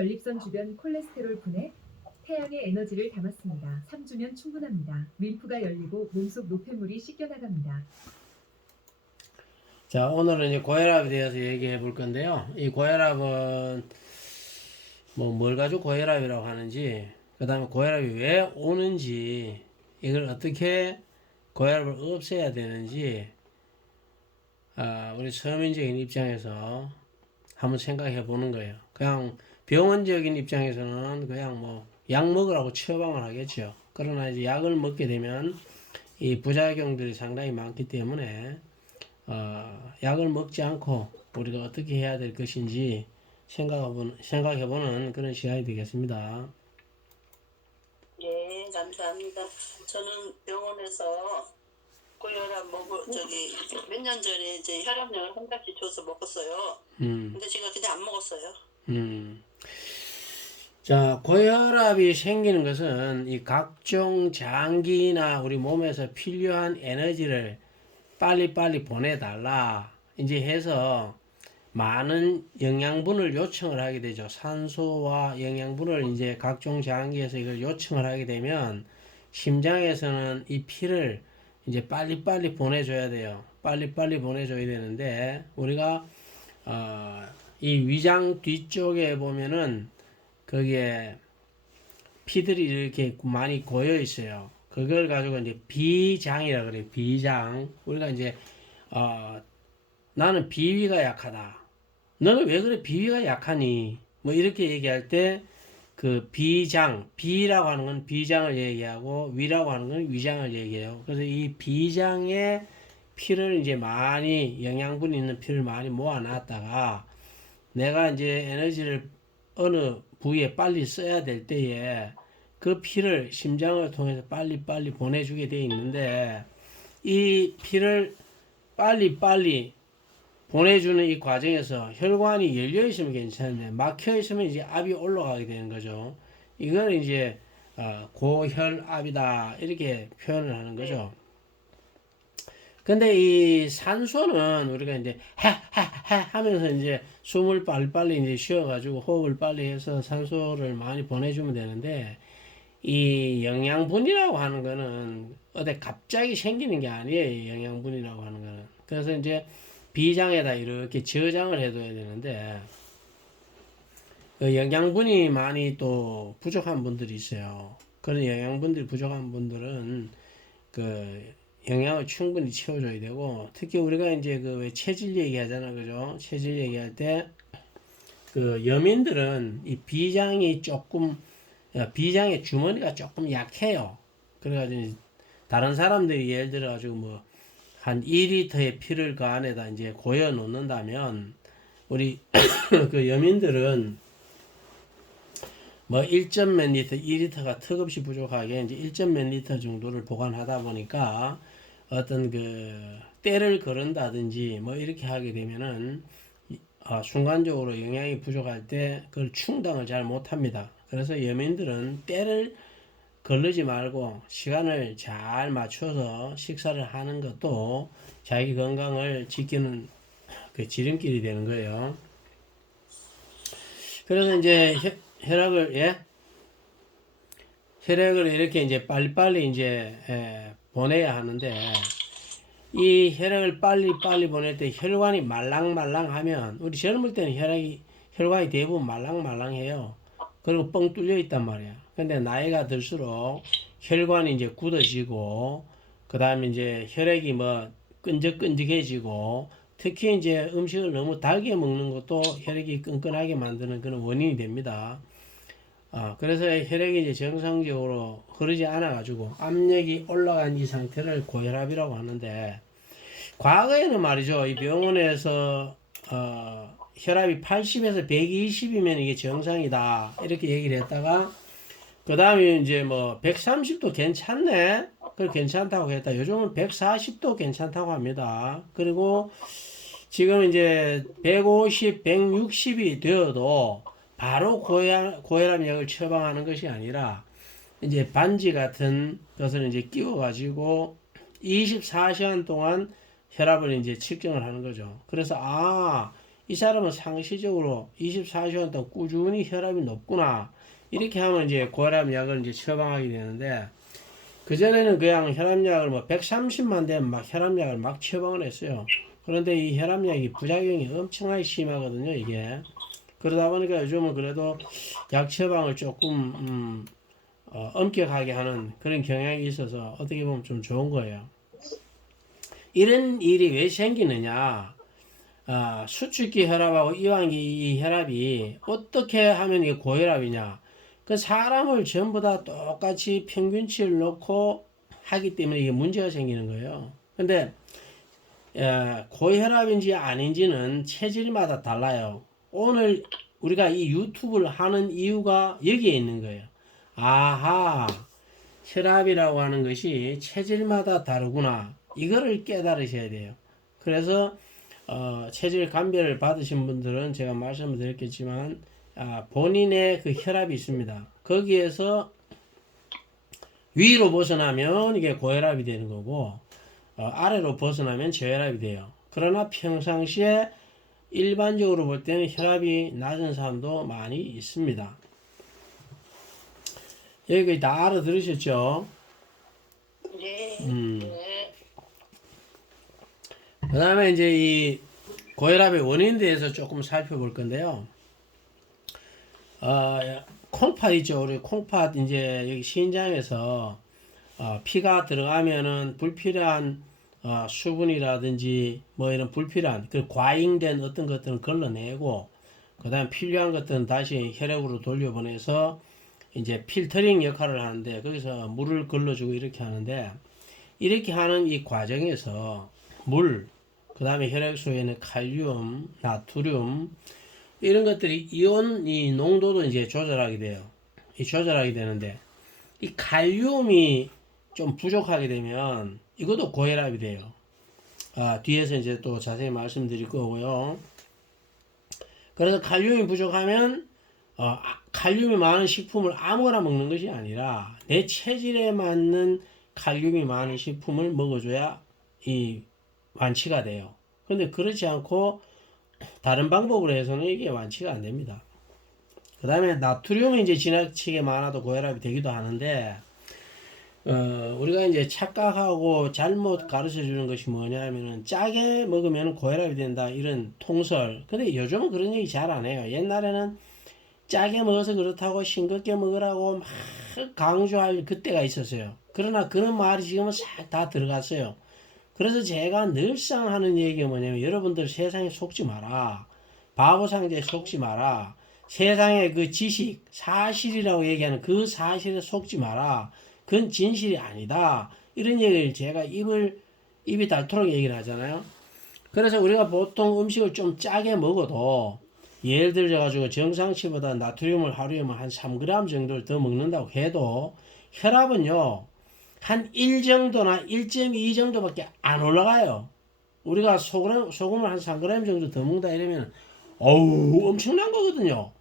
전립선 주변 콜레스테롤 분해, 태양의 에너지를 담았습니다. 3주면 충분합니다. 림프가 열리고 몸속 노폐물이 씻겨나갑니다. 자, 오늘은 이제 고혈압에 대해서 얘기해 볼 건데요. 이 고혈압은 뭘 가지고 고혈압이라고 하는지, 그 다음에 고혈압이 왜 오는지, 이걸 어떻게 고혈압을 없애야 되는지, 우리 서민적인 입장에서 한번 생각해 보는 거예요. 그냥 병원적인 입장에서는 그냥 약 먹으라고 처방을 하겠죠. 그러나 이제 약을 먹게 되면 이 부작용들이 상당히 많기 때문에 약을 먹지 않고 우리가 어떻게 해야 될 것인지 생각해보는 그런 시간이 되겠습니다. 예, 감사합니다. 저는 병원에서 고혈압 몇 년 전에 이제 혈압약을 한 달씩 줘서 먹었어요. 근데 제가 그냥 안 먹었어요. 자, 고혈압이 생기는 것은 이 각종 장기나 우리 몸에서 필요한 에너지를 빨리빨리 보내달라 이제 해서 많은 영양분을 요청을 하게 되죠. 산소와 영양분을 이제 각종 장기에서 이걸 요청을 하게 되면 심장에서는 이 피를 이제 빨리빨리 보내줘야 돼요. 빨리빨리 보내줘야 되는데 우리가 이 위장 뒤쪽에 보면은 거기에 피들이 이렇게 많이 고여 있어요. 그걸 가지고 이제 비장이라 그래요. 비장. 우리가 이제 나는 비위가 약하다. 너는 왜 그래 비위가 약하니? 뭐 이렇게 얘기할 때 그 비장, 비라고 하는 건 비장을 얘기하고 위라고 하는 건 위장을 얘기해요. 그래서 이 비장에 피를 이제 많이 영양분 있는 피를 많이 모아놨다가 내가 이제 에너지를 어느 부위에 빨리 써야 될 때에 그 피를 심장을 통해서 빨리빨리 보내주게 돼 있는데 이 피를 빨리빨리 보내주는 이 과정에서 혈관이 열려 있으면 괜찮은데 막혀 있으면 이제 압이 올라가게 되는 거죠. 이걸 이제 고혈압이다 이렇게 표현을 하는 거죠. 근데 이 산소는 우리가 이제 하하하 하면서 이제 숨을 빨리빨리 이제 쉬어가지고 호흡을 빨리 해서 산소를 많이 보내주면 되는데 이 영양분이라고 하는 거는 어디 갑자기 생기는 게 아니에요. 영양분이라고 하는 거는. 그래서 이제 비장에다 이렇게 저장을 해둬야 되는데 그 영양분이 많이 또 부족한 분들이 있어요. 그런 영양분들이 부족한 분들은 그 영양을 충분히 채워줘야 되고 특히 우리가 이제 그 왜 체질 얘기하잖아, 그죠? 체질 얘기할 때 그 여민들은 이 비장이 조금 비장의 주머니가 조금 약해요. 그래가지고 다른 사람들이 예를 들어가지고 한 2리터의 피를 그 안에다 이제 고여 놓는다면 우리 그 여민들은 1점 몇 리터, 2리터가 턱없이 부족하게 이제 1점 몇 리터 정도를 보관하다 보니까 어떤 그 때를 거른다든지 이렇게 하게 되면은 순간적으로 영양이 부족할 때 그걸 충당을 잘 못합니다. 그래서 여민들은 때를 걸르지 말고 시간을 잘 맞춰서 식사를 하는 것도 자기 건강을 지키는 그 지름길이 되는 거예요. 그래서 이제 혈액을 이렇게 이제 빨리빨리 이제 보내야 하는데 이 혈액을 빨리빨리 보낼 때 혈관이 말랑말랑하면 우리 젊을 때는 혈관이 대부분 말랑말랑해요. 그리고 뻥 뚫려 있단 말이야. 근데 나이가 들수록 혈관이 이제 굳어지고 그 다음에 이제 혈액이 끈적끈적해지고 특히 이제 음식을 너무 달게 먹는 것도 혈액이 끈끈하게 만드는 그런 원인이 됩니다. 그래서 혈액이 이제 정상적으로 흐르지 않아 가지고 압력이 올라간 이 상태를 고혈압이라고 하는데 과거에는 말이죠, 이 병원에서 혈압이 80에서 120이면 이게 정상이다 이렇게 얘기를 했다가 그 다음에 이제 130도 괜찮네, 그걸 괜찮다고 했다. 요즘은 140도 괜찮다고 합니다. 그리고 지금 이제 150, 160이 되어도 바로 고혈압 약을 처방하는 것이 아니라 이제 반지 같은 것을 이제 끼워 가지고 24시간 동안 혈압을 이제 측정을 하는 거죠. 그래서 이 사람은 상시적으로 24시간 동안 꾸준히 혈압이 높구나. 이렇게 하면 이제 고혈압 약을 이제 처방하게 되는데, 그전에는 그냥 혈압약을 뭐 130만 되면 막 혈압약을 막 처방을 했어요. 그런데 이 혈압약이 부작용이 엄청나게 심하거든요, 이게. 그러다 보니까 요즘은 그래도 약 처방을 조금, 엄격하게 하는 그런 경향이 있어서 어떻게 보면 좀 좋은 거예요. 이런 일이 왜 생기느냐? 수축기 혈압하고 이완기 이 혈압이 어떻게 하면 이게 고혈압이냐? 그 사람을 전부 다 똑같이 평균치를 놓고 하기 때문에 이게 문제가 생기는 거예요. 근데 고혈압인지 아닌지는 체질마다 달라요. 오늘 우리가 이 유튜브를 하는 이유가 여기에 있는 거예요. 아하, 혈압이라고 하는 것이 체질마다 다르구나. 이거를 깨달으셔야 돼요. 그래서 체질 감별을 받으신 분들은 제가 말씀을 드렸겠지만 본인의 그 혈압이 있습니다. 거기에서 위로 벗어나면 이게 고혈압이 되는 거고 아래로 벗어나면 저혈압이 돼요. 그러나 평상시에 일반적으로 볼 때는 혈압이 낮은 사람도 많이 있습니다. 여기 다 알아들으셨죠? 네. 네. 그 다음에 이제 이 고혈압의 원인에 대해서 조금 살펴볼 건데요. 콩팥 있죠. 우리 콩팥 이제 여기 신장에서 피가 들어가면은 불필요한 수분이라든지 뭐 이런 불필요한 그 과잉된 어떤 것들은 걸러내고 그 다음 필요한 것들은 다시 혈액으로 돌려보내서 이제 필터링 역할을 하는데 거기서 물을 걸러주고 이렇게 하는데 이렇게 하는 이 과정에서 물, 그 다음에 혈액소에는 칼륨, 나트륨 이런 것들이 이온 이 농도도 이제 조절하게 돼요. 조절하게 되는데 이 칼륨이 좀 부족하게 되면 이것도 고혈압이 돼요. 뒤에서 이제 또 자세히 말씀드릴 거고요. 그래서 칼륨이 부족하면 칼륨이 많은 식품을 아무거나 먹는 것이 아니라 내 체질에 맞는 칼륨이 많은 식품을 먹어줘야 이 완치가 돼요. 근데 그렇지 않고 다른 방법으로 해서는 이게 완치가 안 됩니다. 그 다음에 나트륨이 이제 지나치게 많아도 고혈압이 되기도 하는데 우리가 이제 착각하고 잘못 가르쳐 주는 것이 뭐냐면은 짜게 먹으면 고혈압이 된다 이런 통설. 근데 요즘은 그런 얘기 잘 안 해요. 옛날에는 짜게 먹어서 그렇다고 싱겁게 먹으라고 막 강조할 그때가 있었어요. 그러나 그런 말이 지금은 싹 다 들어갔어요. 그래서 제가 늘상 하는 얘기가 뭐냐면 여러분들 세상에 속지 마라. 바보 상자에 속지 마라. 세상의 그 지식, 사실이라고 얘기하는 그 사실에 속지 마라. 그건 진실이 아니다. 이런 얘기를 제가 입이 닳도록 얘기를 하잖아요. 그래서 우리가 보통 음식을 좀 짜게 먹어도 예를 들어가지고 정상치보다 나트륨을 하루에 한 3g 정도를 더 먹는다고 해도 혈압은요, 한 1 정도나 1.2 정도밖에 안 올라가요. 우리가 소금을 한 3g 정도 더 먹는다 이러면, 어우, 엄청난 거거든요.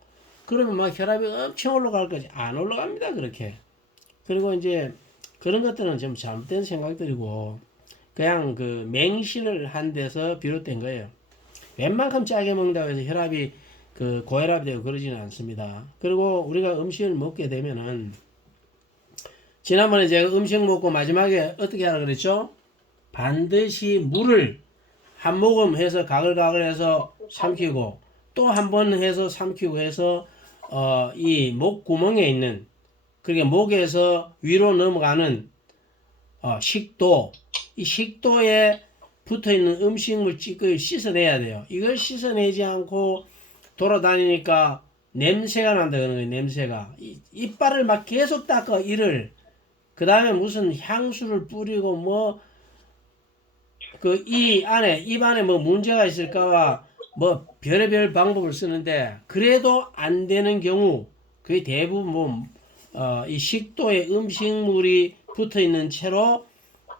그러면 막 혈압이 엄청 올라갈 거지. 안 올라갑니다, 그렇게. 그리고 이제 그런 것들은 좀 잘못된 생각들이고, 그냥 그 맹신을 한 데서 비롯된 거예요. 웬만큼 짜게 먹는다고 해서 혈압이 그 고혈압이 되고 그러지는 않습니다. 그리고 우리가 음식을 먹게 되면은 지난번에 제가 음식 먹고 마지막에 어떻게 하라 그랬죠? 반드시 물을 한 모금 해서 가글가글 해서 삼키고 또 한 번 해서 삼키고 해서 이 목구멍에 있는 그러니까 목에서 위로 넘어가는 식도 이 식도에 붙어있는 음식물 찌꺼기를 씻어내야 돼요. 이걸 씻어내지 않고 돌아다니니까 냄새가 난다 그러는 거예요. 냄새가 이빨을 막 계속 닦아 이를 그 다음에 무슨 향수를 뿌리고 뭐 그 이 안에 입 안에 뭐 문제가 있을까봐 뭐 별의별 방법을 쓰는데 그래도 안 되는 경우 거의 대부분 뭐 이 식도에 음식물이 붙어 있는 채로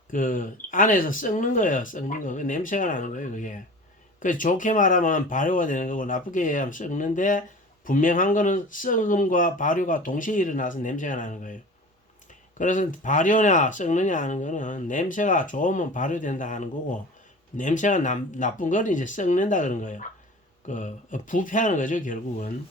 그 안에서 썩는 거예요. 썩는 거. 냄새가 나는 거예요. 그게. 그 좋게 말하면 발효가 되는 거고 나쁘게 얘기하면 썩는데 분명한 거는 썩음과 발효가 동시에 일어나서 냄새가 나는 거예요. 그래서 발효냐 썩느냐 하는 거는 냄새가 좋으면 발효된다 하는 거고 냄새가 나쁜 거는 이제 썩는다 그런 거예요. 부패하는 거죠, 결국은.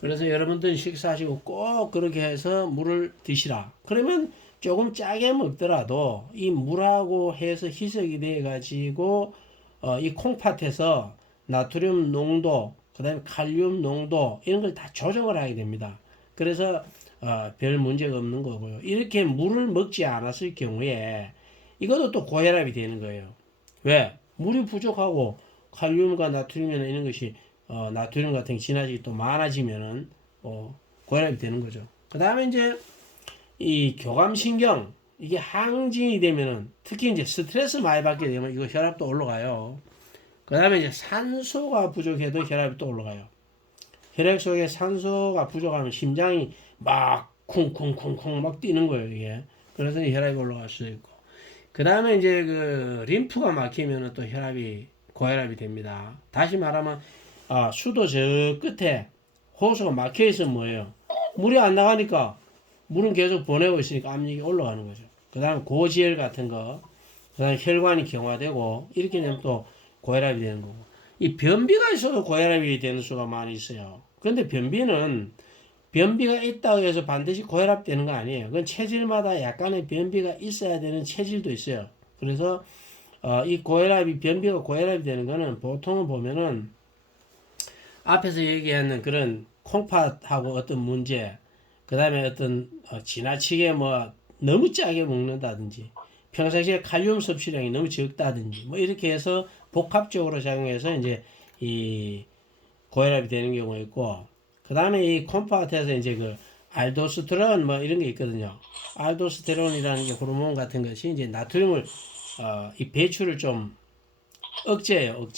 그래서 여러분들 식사하시고 꼭 그렇게 해서 물을 드시라. 그러면 조금 짜게 먹더라도 이 물하고 해서 희석이 돼 가지고 이 콩팥에서 나트륨 농도, 그다음에 칼륨 농도 이런 걸 다 조정을 하게 됩니다. 그래서 별 문제가 없는 거고요. 이렇게 물을 먹지 않았을 경우에 이것도 또 고혈압이 되는 거예요. 왜? 물이 부족하고 칼륨과 나트륨이나 이런 것이 나트륨 같은 게 지나치게 또 많아지면은 고혈압이 되는 거죠. 그 다음에 이제 이 교감신경 이게 항진이 되면은 특히 이제 스트레스 많이 받게 되면 이거 혈압도 올라가요. 그 다음에 이제 산소가 부족해도 혈압이 또 올라가요. 혈액 속에 산소가 부족하면 심장이 막 쿵쿵쿵쿵 막 뛰는 거예요, 이게. 그래서 혈압이 올라갈 수 있고. 그 다음에 이제 그 림프가 막히면은 또 고혈압이 됩니다. 다시 말하면 수도 저 끝에 호수가 막혀 있으면 뭐예요? 물이 안 나가니까 물은 계속 보내고 있으니까 압력이 올라가는 거죠. 그 다음 고지혈 같은 거, 그 다음 혈관이 경화되고 이렇게 되면 또 고혈압이 되는 거고. 이 변비가 있어도 고혈압이 되는 수가 많이 있어요. 그런데 변비가 있다고 해서 반드시 고혈압 되는 거 아니에요. 그건 체질마다 약간의 변비가 있어야 되는 체질도 있어요. 그래서 이 변비가 고혈압이 되는 거는 보통은 보면은 앞에서 얘기하는 그런 콩팥하고 어떤 문제, 그 다음에 어떤 지나치게 뭐 너무 짜게 먹는다든지 평상시에 칼륨 섭취량이 너무 적다든지 뭐 이렇게 해서 복합적으로 작용해서 이제 이 고혈압이 되는 경우가 있고, 그 다음에 이 콩팥에서 이제 그 알도스테론 뭐 이런 게 있거든요. 알도스테론이라는 게 호르몬 같은 것이 이제 나트륨을 이 배출을 좀 억제해요.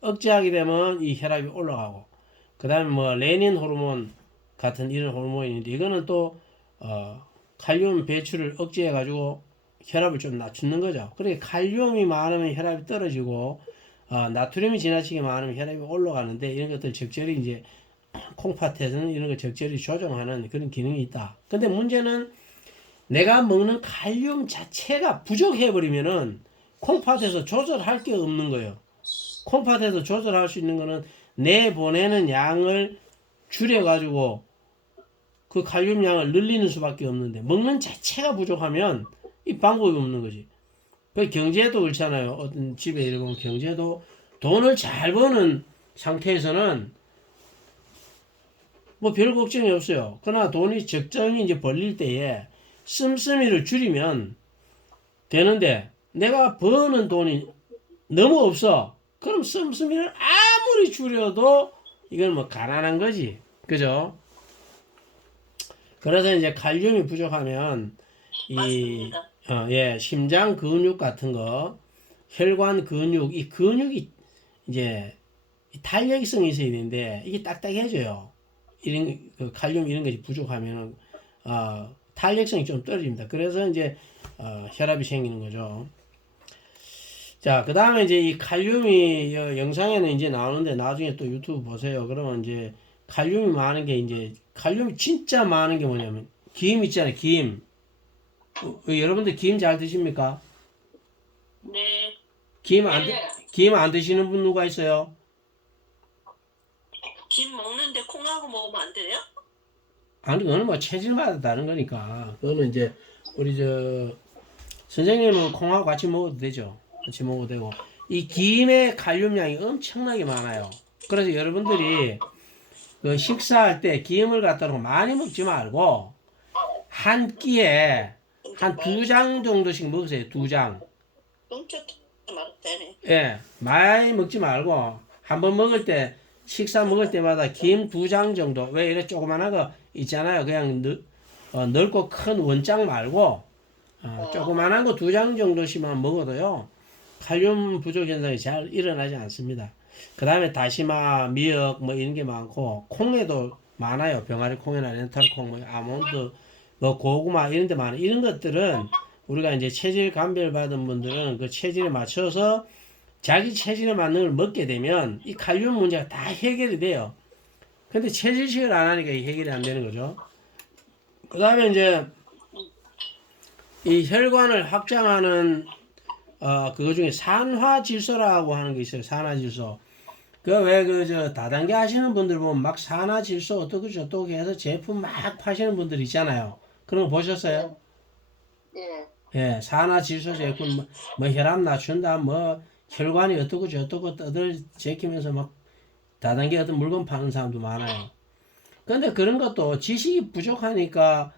억제하게 되면 이 혈압이 올라가고, 그 다음에 뭐 레닌 호르몬 같은 이런 호르몬이 있는데 이거는 또 칼륨 배출을 억제해 가지고 혈압을 좀 낮추는 거죠. 그러니까 칼륨이 많으면 혈압이 떨어지고 나트륨이 지나치게 많으면 혈압이 올라가는데 이런 것들 적절히 이제 콩팥에서는 이런 걸 적절히 조정하는 그런 기능이 있다. 근데 문제는 내가 먹는 칼륨 자체가 부족해 버리면은 콩팥에서 조절할 게 없는 거예요. 콩팥에서 조절할 수 있는 거는 내보내는 양을 줄여가지고 그 칼륨 양을 늘리는 수밖에 없는데 먹는 자체가 부족하면 이 방법이 없는 거지. 그 경제도 그렇잖아요. 어떤 집에 이렇게 보면 경제도 돈을 잘 버는 상태에서는 뭐 별 걱정이 없어요. 그러나 돈이 적정히 이제 벌릴 때에 씀씀이를 줄이면 되는데 내가 버는 돈이 너무 없어. 그럼 씀씀이를 아무리 줄여도 이건 뭐 가난한 거지. 그죠? 그래서 이제 칼륨이 부족하면 심장 근육 같은 거, 혈관 근육, 이 근육이 이제 탄력성이 있어야 되는데 이게 딱딱해져요. 이런 그 칼륨 이런 것이 부족하면 탄력성이 좀 떨어집니다. 그래서 이제 혈압이 생기는 거죠. 자, 그 다음에 이제 이 칼륨이 영상에는 이제 나오는데 나중에 또 유튜브 보세요. 그러면 이제 칼륨이 많은 게 이제 칼륨이 진짜 많은 게 뭐냐면 김 있잖아요. 김. 여러분들 김 잘 드십니까? 네. 김 안 드시는 분 누가 있어요? 김 먹는데 콩하고 먹으면 안 돼요? 아니, 그거는 뭐 체질마다 다른 거니까. 그거는 이제 우리 선생님은 콩하고 같이 먹어도 되죠. 같이 먹어도 되고. 이 김의 칼륨량이 엄청나게 많아요. 그래서 여러분들이 그 식사할 때 김을 갖다 놓고 많이 먹지 말고 한 끼에 한 2장 정도씩 먹으세요. 2장. 예, 많이 먹지 말고 한 번 먹을 때 식사 먹을 때마다 김 2장 정도. 왜 이래 조그만한 거 있잖아요. 그냥 넓고 큰 원장 말고 조그만한 거 2장 정도씩만 먹어도요. 칼륨 부족 현상이 잘 일어나지 않습니다. 그 다음에 다시마, 미역 뭐 이런 게 많고 콩에도 많아요. 병아리 콩이나 렌탈 콩, 뭐 아몬드, 뭐 고구마 이런 데 많아요. 이런 것들은 우리가 이제 체질 감별 받은 분들은 그 체질에 맞춰서 자기 체질에 맞는 걸 먹게 되면 이 칼륨 문제가 다 해결이 돼요. 근데 체질식을 안 하니까 해결이 안 되는 거죠. 그 다음에 이제 이 혈관을 확장하는 그거 중에 산화질소라고 하는 게 있어요. 산화질소. 그 왜 그 저 다단계 하시는 분들 보면 막 산화질소 어떻고 저떻고 해서 제품 막 파시는 분들 있잖아요. 그런 거 보셨어요? 예. 예, 산화질소 제품 뭐 혈압 낮춘다 뭐 혈관이 어떻고 저떻고 떠들 제끼면서 막 다단계 어떤 물건 파는 사람도 많아요. 근데 그런 것도 지식이 부족하니까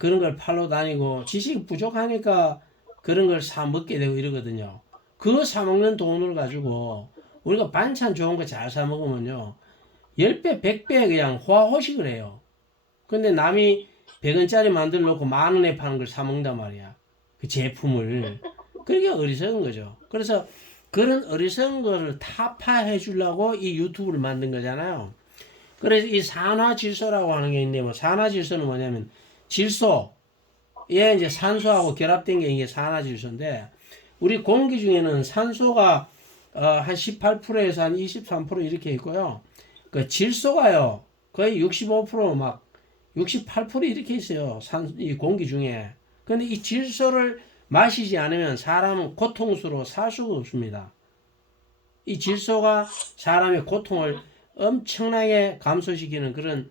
그런 걸 팔러 다니고 지식이 부족하니까 그런 걸 사 먹게 되고 이러거든요. 그거 사 먹는 돈을 가지고 우리가 반찬 좋은 거 잘 사 먹으면요. 10배, 100배 그냥 호화호식을 해요. 근데 남이 100원짜리 만들어 놓고 만 원에 파는 걸 사 먹는단 말이야. 그 제품을. 그게 어리석은 거죠. 그래서 그런 어리석은 거를 타파해 주려고 이 유튜브를 만든 거잖아요. 그래서 이 산화질소라고 하는 게 있는데, 뭐 산화질소는 뭐냐면 질소, 얘 이제 산소하고 결합된 게 이게 산화질소인데, 우리 공기 중에는 산소가 한 18%에서 한 23% 이렇게 있고요. 그 질소가요, 거의 65%막 68% 이렇게 있어요. 이 공기 중에. 근데 이 질소를 마시지 않으면 사람은 고통스러워 살 수가 없습니다. 이 질소가 사람의 고통을 엄청나게 감소시키는 그런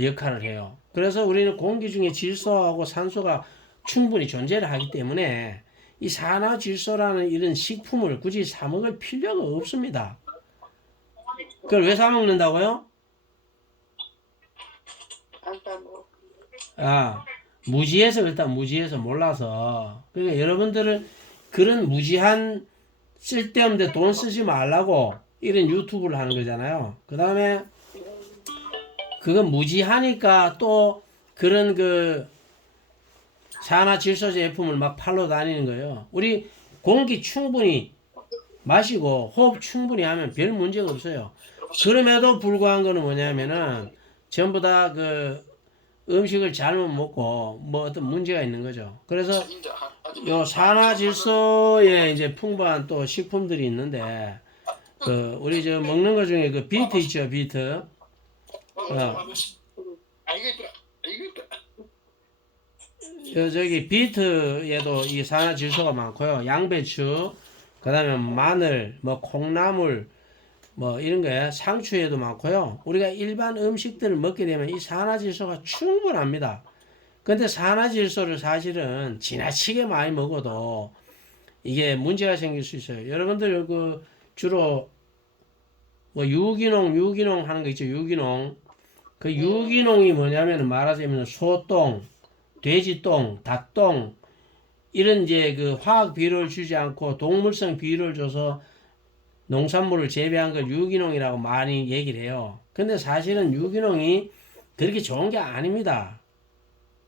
역할을 해요. 그래서 우리는 공기 중에 질소하고 산소가 충분히 존재를 하기 때문에 이 산화질소라는 이런 식품을 굳이 사 먹을 필요가 없습니다. 그걸 왜 사 먹는다고요? 무지해서 그렇다. 무지해서 몰라서. 그러니까 여러분들은 그런 무지한 쓸데없는데 돈 쓰지 말라고 이런 유튜브를 하는 거잖아요. 그 다음에 그건 무지하니까 또 그런 그 산화질소 제품을 막 팔러 다니는 거예요. 우리 공기 충분히 마시고 호흡 충분히 하면 별 문제가 없어요. 그럼에도 불구한 거는 뭐냐면은 전부 다 그 음식을 잘못 먹고 뭐 어떤 문제가 있는 거죠. 그래서 요 산화질소에 이제 풍부한 또 식품들이 있는데 그 우리 저 먹는 것 중에 그 비트 있죠, 비트. 저기 비트에도 이 산화질소가 많고요. 양배추, 그다음에 마늘, 뭐 콩나물, 뭐 이런 거에 상추에도 많고요. 우리가 일반 음식들을 먹게 되면 이 산화질소가 충분합니다. 근데 산화질소를 사실은 지나치게 많이 먹어도 이게 문제가 생길 수 있어요. 여러분들 그 주로 뭐 유기농 하는 거 있죠. 유기농. 그 유기농이 뭐냐면 말하자면 소똥, 돼지똥, 닭똥 이런 이제 그 화학 비료를 주지 않고 동물성 비료를 줘서 농산물을 재배한 걸 유기농이라고 많이 얘기를 해요. 근데 사실은 유기농이 그렇게 좋은 게 아닙니다.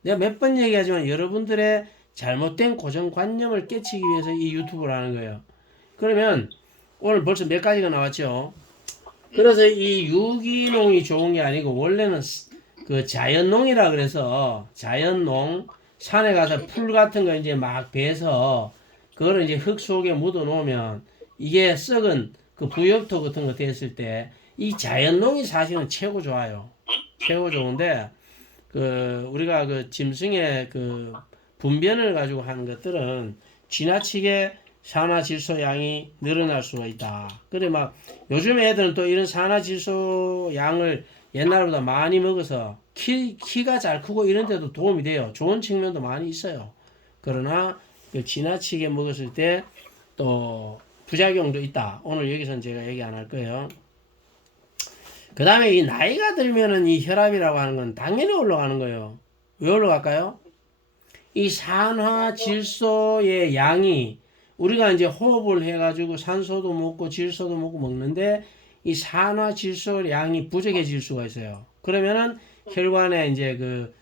내가 몇 번 얘기하지만 여러분들의 잘못된 고정관념을 깨치기 위해서 이 유튜브를 하는 거예요. 그러면 오늘 벌써 몇 가지가 나왔죠. 그래서 이 유기농이 좋은 게 아니고 원래는 그 자연농이라 그래서 자연농 산에 가서 풀 같은 거 이제 막 베서 그거를 이제 흙 속에 묻어 놓으면 이게 썩은 그 부엽토 같은 거 됐을 때 이 자연농이 사실은 최고 좋아요. 최고 좋은데 그 우리가 그 짐승의 그 분변을 가지고 하는 것들은 지나치게 산화질소 양이 늘어날 수가 있다. 그래 막 요즘 애들은 또 이런 산화질소 양을 옛날보다 많이 먹어서 키가 잘 크고 이런 데도 도움이 돼요. 좋은 측면도 많이 있어요. 그러나 그 지나치게 먹었을 때 또 부작용도 있다. 오늘 여기서는 제가 얘기 안 할 거예요. 그 다음에 이 나이가 들면은 이 혈압이라고 하는 건 당연히 올라가는 거예요. 왜 올라갈까요? 이 산화질소의 양이 우리가 이제 호흡을 해가지고 산소도 먹고 질소도 먹고 먹는데 이 산화질소 양이 부족해질 수가 있어요. 그러면은 혈관에 이제 그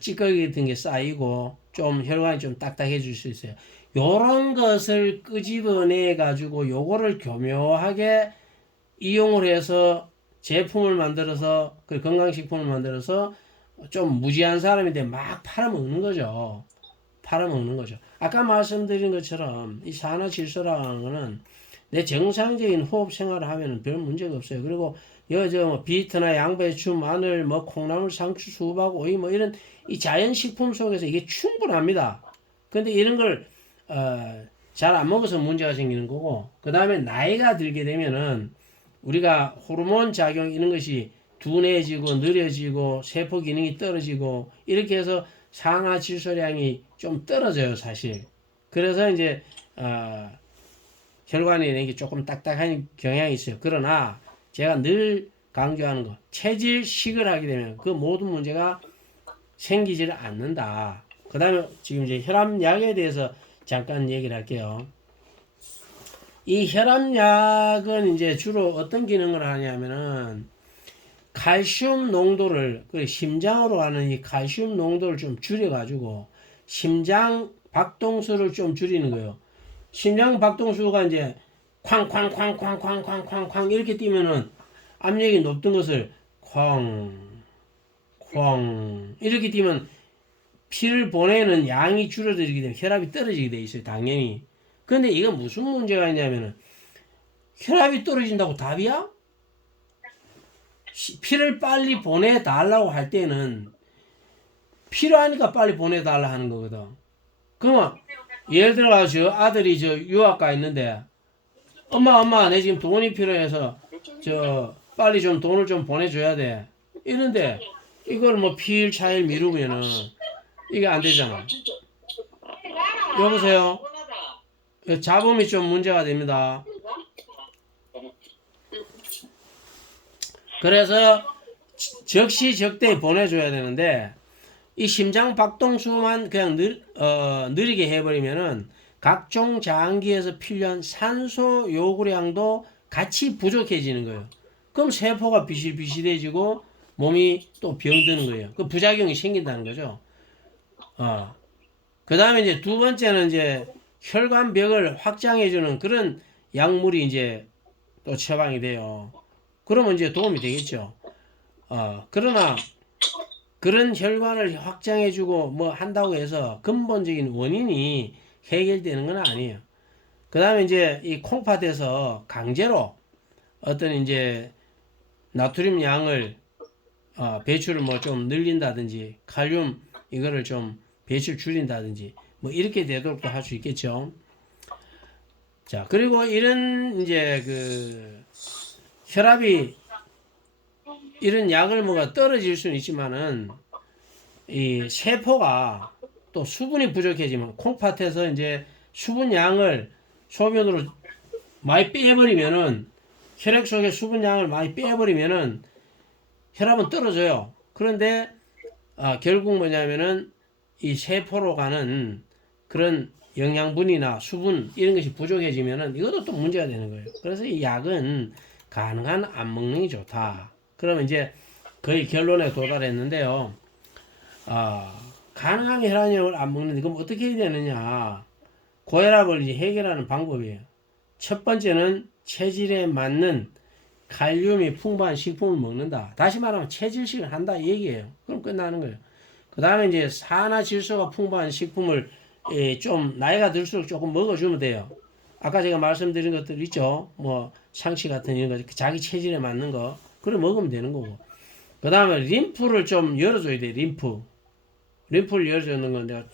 찌꺼기 같은 게 쌓이고 좀 혈관이 좀 딱딱해질 수 있어요. 요런 것을 끄집어내 가지고 요거를 교묘하게 이용을 해서 제품을 만들어서 그 건강식품을 만들어서 좀 무지한 사람인데 막 팔아먹는 거죠. 팔아먹는 거죠. 아까 말씀드린 것처럼 이 산화질소라는 거는 내 정상적인 호흡 생활을 하면 별 문제가 없어요. 그리고 여저 뭐 비트나 양배추, 마늘, 뭐 콩나물, 상추, 수박, 오이 뭐 이런 이 자연식품 속에서 이게 충분합니다. 근데 이런 걸 잘 안 먹어서 문제가 생기는 거고 그 다음에 나이가 들게 되면은 우리가 호르몬 작용 이런 것이 둔해지고 느려지고 세포 기능이 떨어지고 이렇게 해서 산화질소량이 좀 떨어져요, 사실. 그래서 이제 혈관이 이게 조금 딱딱한 경향이 있어요. 그러나 제가 늘 강조하는 거, 체질식을 하게 되면 그 모든 문제가 생기지를 않는다. 그 다음에 지금 이제 혈압약에 대해서 잠깐 얘기를 할게요. 이 혈압약은 이제 주로 어떤 기능을 하냐면은 칼슘 농도를, 심장으로 하는 이 칼슘 농도를 좀 줄여가지고 심장 박동수를 좀 줄이는 거예요. 심장 박동수가 이제 쾅쾅쾅쾅쾅쾅쾅쾅 이렇게 뛰면은 압력이 높던 것을 쾅, 쾅 이렇게 뛰면 피를 보내는 양이 줄어들게 되면 혈압이 떨어지게 돼 있어요, 당연히. 근데 이거 무슨 문제가 있냐면은 혈압이 떨어진다고 답이야? 피를 빨리 보내달라고 할 때는 필요하니까 빨리 보내달라 하는 거거든. 그러면 예를 들어 저 아들이 저 유학 가 있는데 엄마 내 지금 돈이 필요해서 저 빨리 좀 돈을 좀 보내줘야 돼 이런데 이걸 뭐 피일 차일 미루면은 이게 안 되잖아. 여보세요? 잡음이 좀 문제가 됩니다. 그래서 적시적대에 보내줘야 되는데 이 심장 박동수만 그냥 느리게 해버리면은 각종 장기에서 필요한 산소 요구량도 같이 부족해지는 거예요. 그럼 세포가 비실비실해지고 몸이 또 병드는 거예요. 그 부작용이 생긴다는 거죠. 그 다음에 이제 두 번째는 이제 혈관벽을 확장해주는 그런 약물이 이제 또 처방이 돼요. 그러면 이제 도움이 되겠죠. 그러나 그런 혈관을 확장해주고 뭐 한다고 해서 근본적인 원인이 해결되는 건 아니에요. 그 다음에 이제 이 콩팥에서 강제로 어떤 이제 나트륨 양을 배출을 뭐 좀 늘린다든지 칼륨 이거를 좀 배출 줄인다든지 뭐 이렇게 되도록도 할 수 있겠죠. 자, 그리고 이런 이제 그 혈압이 이런 약을 뭐가 떨어질 수는 있지만은 이 세포가 또 수분이 부족해지면 콩팥에서 이제 수분 양을 소변으로 많이 빼버리면은 혈액 속에 수분 양을 많이 빼버리면은 혈압은 떨어져요. 그런데 결국 뭐냐면은 이 세포로 가는 그런 영양분이나 수분 이런 것이 부족해지면은 이것도 또 문제가 되는 거예요. 그래서 이 약은 가능한 안 먹는 게 좋다. 그러면 이제 거의 결론에 도달했는데요. 가능한 혈압약을 안 먹는데 그럼 어떻게 해야 되느냐? 고혈압을 이제 해결하는 방법이에요. 첫 번째는 체질에 맞는 칼륨이 풍부한 식품을 먹는다. 다시 말하면 체질식을 한다 이 얘기예요. 그럼 끝나는 거예요. 그 다음에 이제 산화질소가 풍부한 식품을 좀 나이가 들수록 조금 먹어주면 돼요. 아까 제가 말씀드린 것들 있죠. 뭐 상치 같은 이런 거 자기 체질에 맞는 거 그래 먹으면 되는 거고. 그 다음에 림프를 좀 열어줘야 돼. 림프를 열어주는 건 내가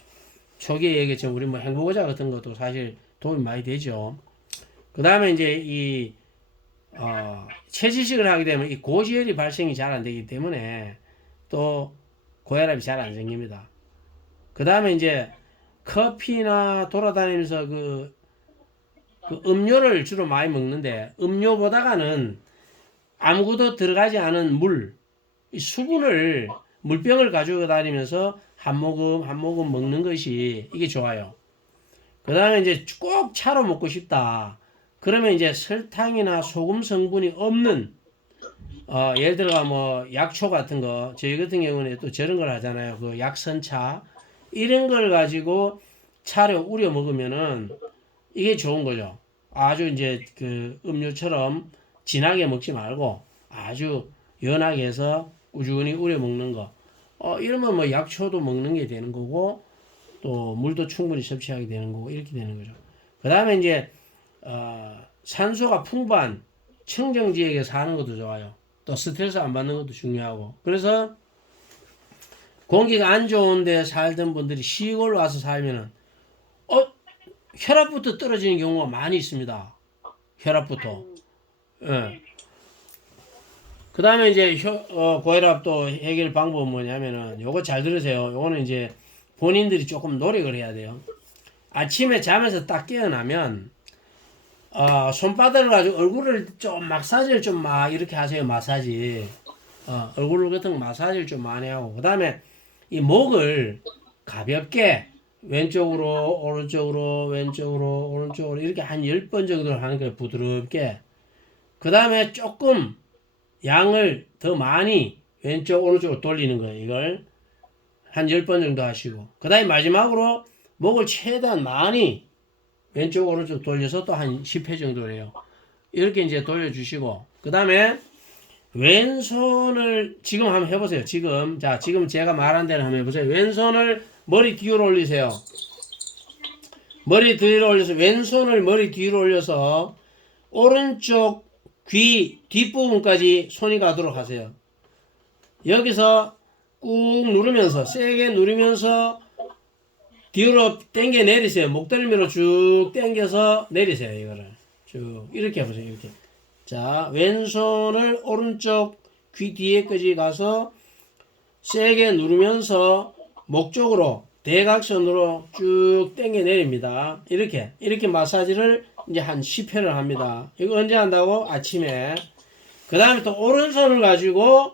초기에 얘기했지만 우리 뭐 행복의자 같은 것도 사실 도움이 많이 되죠. 그 다음에 이제 이 체질식을 하게 되면 이 고지혈이 발생이 잘 안 되기 때문에 또 고혈압이 잘 안 생깁니다. 그 다음에 이제 커피나 돌아다니면서 그 음료를 주로 많이 먹는데 음료보다는 아무것도 들어가지 않은 수분을 물병을 가지고 다니면서 한 모금 먹는 것이 이게 좋아요. 그 다음에 이제 꼭 차로 먹고 싶다. 그러면 이제 설탕이나 소금 성분이 없는 예를 들어 뭐 약초 같은 거 저희 같은 경우는 또 저런 걸 하잖아요. 그 약선차 이런 걸 가지고 차로 우려 먹으면은 이게 좋은 거죠. 아주 이제 그 음료처럼 진하게 먹지 말고 아주 연하게 해서 꾸준히 우려 먹는 거. 이러면 뭐 약초도 먹는 게 되는 거고 또 물도 충분히 섭취하게 되는 거고 이렇게 되는 거죠. 그 다음에 이제 산소가 풍부한 청정 지역에 사는 것도 좋아요. 또 스트레스 안 받는 것도 중요하고. 그래서 공기가 안 좋은 데 살던 분들이 시골 와서 살면은 혈압부터 떨어지는 경우가 많이 있습니다. 혈압부터. 예. 그 다음에 이제 고혈압 또 해결 방법은 뭐냐면은 요거 잘 들으세요. 요거는 이제 본인들이 조금 노력을 해야 돼요. 아침에 잠에서 딱 깨어나면 손바닥을 가지고 얼굴을 좀 마사지를 좀 막 이렇게 하세요. 마사지. 얼굴 같은 거 마사지를 좀 많이 하고 그 다음에 이 목을 가볍게 왼쪽으로 오른쪽으로 왼쪽으로 오른쪽으로 이렇게 한 10번 정도 하는 거예요. 부드럽게. 그 다음에 조금 양을 더 많이 왼쪽 오른쪽으로 돌리는 거예요. 이걸 한 10번 정도 하시고 그 다음에 마지막으로 목을 최대한 많이 왼쪽 오른쪽 돌려서 또 한 10회 정도 해요. 이렇게 이제 돌려주시고 그 다음에 왼손을 지금 한번 해보세요. 지금 제가 말한 대로 한번 해보세요. 왼손을 머리 뒤로 올리세요. 머리 뒤로 올려서 왼손을 머리 뒤로 올려서 오른쪽 귀 뒷부분까지 손이 가도록 하세요. 여기서 꾹 누르면서 세게 누르면서 뒤로 당겨 내리세요. 목덜미로 쭉 당겨서 내리세요. 이거를 쭉 이렇게 해보세요. 이렇게. 자, 왼손을 오른쪽 귀 뒤에까지 가서 세게 누르면서 목 쪽으로 대각선으로 쭉 당겨 내립니다. 이렇게 마사지를 이제 한 10회를 합니다. 이거 언제 한다고? 아침에. 그 다음에 또 오른손을 가지고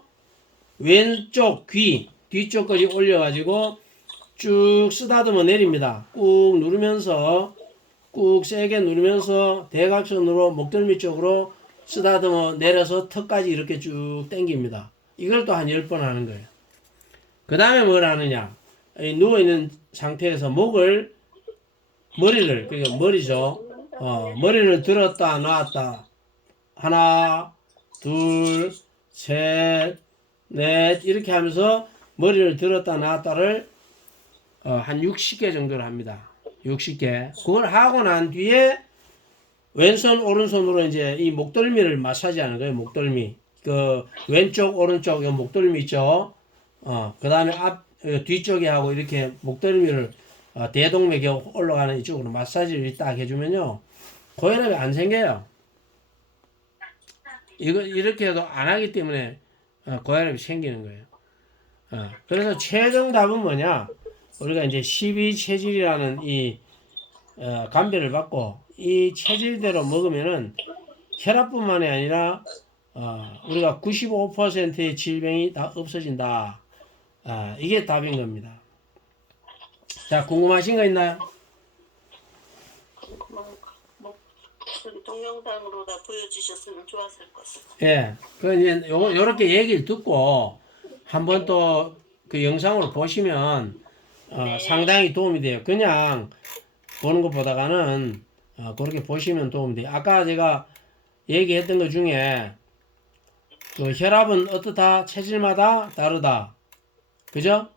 왼쪽 귀 뒤쪽까지 올려가지고 쭉 쓰다듬어 내립니다. 꾹 누르면서 꾹 세게 누르면서 대각선으로 목덜미 쪽으로 쓰다듬어 내려서 턱까지 이렇게 쭉 당깁니다. 이걸 또 한 10번 하는 거예요. 그 다음에 뭘 하느냐. 누워있는 상태에서 머리를, 그러니까 머리죠. 머리를 들었다 놨다. 하나, 둘, 셋, 넷, 이렇게 하면서 머리를 들었다 놨다를 한 60개 정도를 합니다. 60개. 그걸 하고 난 뒤에 왼손, 오른손으로 이제 이 목덜미를 마사지 하는 거예요. 목덜미. 그 왼쪽, 오른쪽 이 목덜미 있죠. 그 다음에 뒤쪽에 하고 이렇게 목덜미를 대동맥이 올라가는 이쪽으로 마사지를 딱 해주면요. 고혈압이 안 생겨요. 이렇게 해도 안 하기 때문에 고혈압이 생기는 거예요. 그래서 최종 답은 뭐냐? 우리가 이제 12체질이라는 이 감별을 받고 이 체질대로 먹으면은 혈압뿐만이 아니라 우리가 95%의 질병이 다 없어진다. 이게 답인 겁니다. 자, 궁금하신 거 있나요? 동영상으로 다 보여주셨으면 좋았을 것 같아요. 예. 그 이제 요렇게 얘기를 듣고 한번 또 그 영상으로 보시면 상당히 도움이 돼요. 그냥 보는 것보다는 그렇게 보시면 도움이 돼요. 아까 제가 얘기했던 것 중에 그 혈압은 어떻다? 체질마다 다르다. 그죠?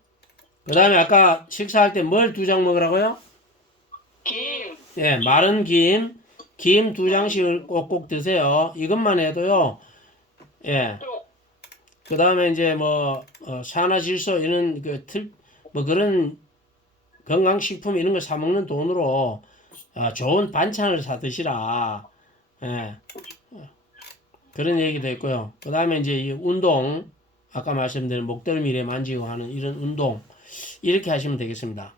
그 다음에 아까 식사할 때 뭘 2장 먹으라고요? 김. 예, 마른 김 2장씩을 꼭꼭 드세요. 이것만 해도요. 예. 그 다음에 이제 산화질소 이런 그런 건강식품 이런 거 사 먹는 돈으로 좋은 반찬을 사 드시라. 예. 그런 얘기도 있고요. 그 다음에 이제 이 운동, 아까 말씀드린 목덜미에 만지고 하는 이런 운동, 이렇게 하시면 되겠습니다.